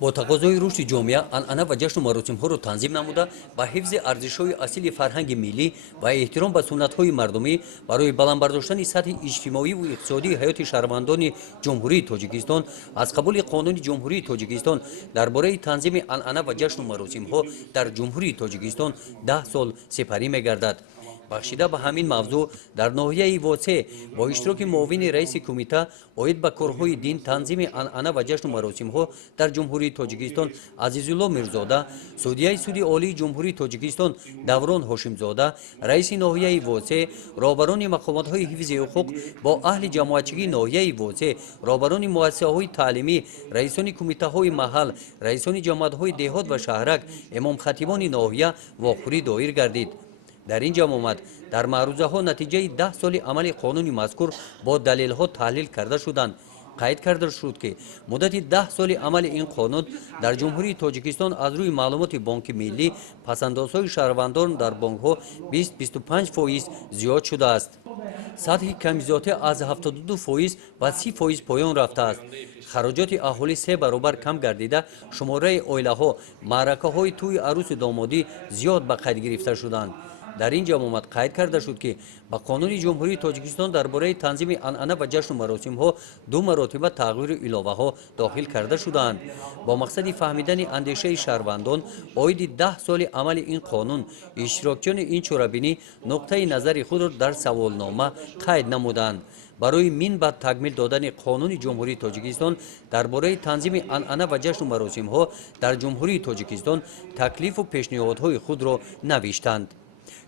бо тақозои рушди ҷомеа анъана ва ҷашну маросимҳоро танзим намуда ба ҳифзи арзишҳои асили фарҳанги миллӣ ва эҳтиром ба суннатҳои мардумӣ барои баландбардоштани сатҳи иҷтимоиву иқтисодии ҳаёти шаҳрвандони ҷумҳурии тоҷикистон аз қабули қонуни ҷумҳурии тоҷикистон дар бораи танзими анъана ва ҷашну маросимҳо дар ҷумҳурии тоҷикистон 10 сол сипарӣ мегардад. бахшида ба ҳамин мавзӯъ дар ноҳияи восеъ бо иштироки муовини раиси кумита оид ба корҳои дин танзими анъана ва ҷашну маросимҳо дар ҷумҳурии тоҷикистон азизулло мирзода, судяи суди олии ҷумҳурии тоҷикистон даврон ҳошимзода, раиси ноҳияи восеъ, роҳбарони мақомотҳои ҳифзи ҳуқуқ бо аҳли ҷамоатчигии ноҳияи восеъ, роҳбарони муассисаҳои таълимӣ, раисони кумитаҳои маҳал, раисони ҷамоатҳои деҳот ва шаҳрак, имомхатибони ноҳия вохӯрӣ доир гардид. дар ин ҷам омад дар маърузаҳо натиҷаи 10 соли амали қонуни мазкур бо далелҳо таҳлил карда шуданд. қайд карда шуд ки муддати 10 соли амали ин қонун дар ҷумҳурии тоҷикистон аз рӯи маълумоти бонки миллӣ пасандозҳои шаҳрвандон дар бонкҳо 20-25% зиёд шудааст. сатҳи камизодӣ аз 72% ва 30% поён рафтааст. хароҷоти аҳолӣ 3 баробар кам гардида шумораи оилаҳо маъракаҳои тӯи арӯсу домодӣ зиёд ба қайд гирифта шуданд. дар ин ҷам омад қайд карда шуд ки ба қонуни ҷумҳурии тоҷикистон дар бораи танзими анъана ва ҷашну маросимҳо 2 маротиба тағйиру иловаҳо дохил карда шудаанд. бо мақсади фаҳмидани андешаи шаҳрвандон оиди 10 соли амали ин қонун иштирокчиёни ин чорабинӣ нуқтаи назари худро дар саволнома қайд намуданд. барои минбаъд такмил додани қонуни ҷумҳурии тоҷикистон дар бораи танзими анъана ва ҷашну маросимҳо дар ҷумҳурии тоҷикистон таклифу пешниҳодҳои худро навиштанд.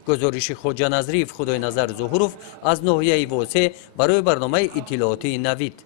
гузориши хоҷа назриев, худойназар зуҳуров аз ноҳияи восеъ барои барномаи иттилоотии навид.